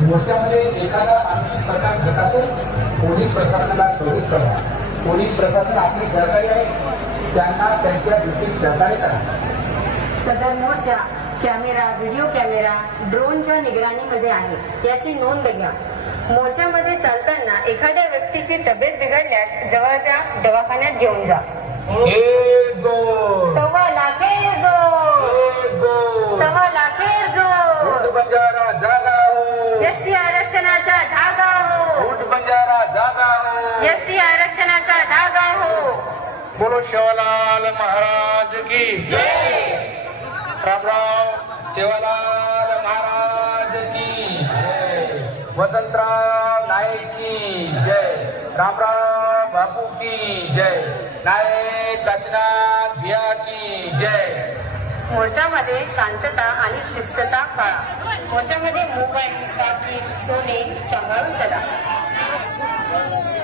मोर्चामध्ये एखादा आर्थिक प्रकार घेत असेल पोलीस प्रशासनाला प्रेरित करा. पोलीस प्रशासन आपली सहकारी आहे त्यांना त्यांच्या दृष्टीत सहकार्य करा. सदर मोर्चा कॅमेरा व्हिडिओ कॅमेरा ड्रोनच्या निगराणीमध्ये आहे. याची नोंद घ्या. मोर्चामध्ये चालताना एखाद्या व्यक्तीची तब्येत बिघडल्यास जवळच्या दवाखान्यात घेऊन जा. ए- आरक्षणाचा धागा हो. ऊट बंजारा जागा हो. एस टी आरक्षणाचा धागा हो. बोलो शिवलाल महाराज की राम राम. शिवलाल महाराज की जय. वसंतराव नाईक की जय. रामराव बापू की जय. नायक काशीनाथ भिया की जय. मोर्चामध्ये शांतता आणि शिस्तता पाळा. मोर्चामध्ये સૌને સંભાળો ચલાવો